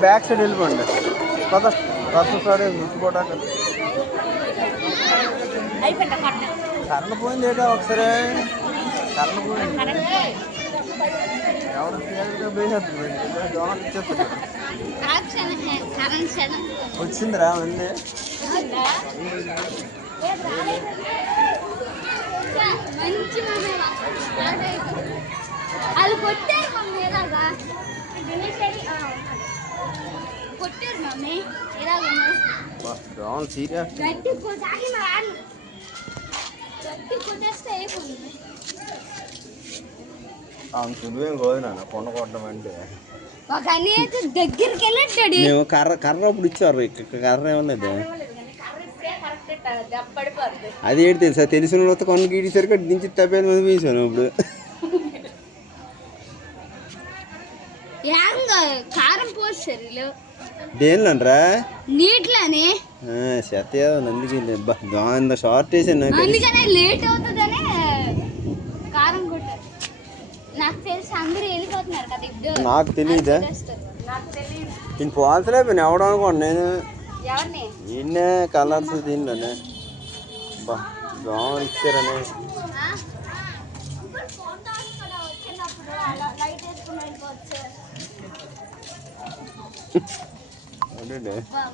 back side వెళ్ళిపోండి కొత్త side చూసుకోవడానికి కరెంట్ పోయింది ఏటో ఒకసారి కరెంట్ పోయింది ఎవరు వచ్చిందిరా ఉంది సులువేం కాదు నాన్న కొండ కొట్టడం అంటే దగ్గరికి వెళ్ళాడు కర్ర అప్పుడు ఇచ్చారు కర్ర ఏమన్నది అది ఏంటి తెలుసా తెలిసిన కొన్న గీడిసరికి దించి తప్పేది మంది వేసాను ఇప్పుడు కారం పోసారు దేనిలోనరా నీటిలోనే చెత్త అందుకే దాని షార్ట్ వేసాను అందుకనే లేట్ అవుతుందనే కారం కొట్టారు నాకు తెలిసి అందరూ వెళ్ళిపోతున్నారు కదా ఇప్పుడు నాకు తెలియదా నేను పోల్చలే పని ఎవడం అనుకోండి నేను ఈయనే కలర్స్ దీనిలోనే బాగా ఇచ్చారని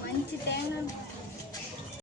మంచి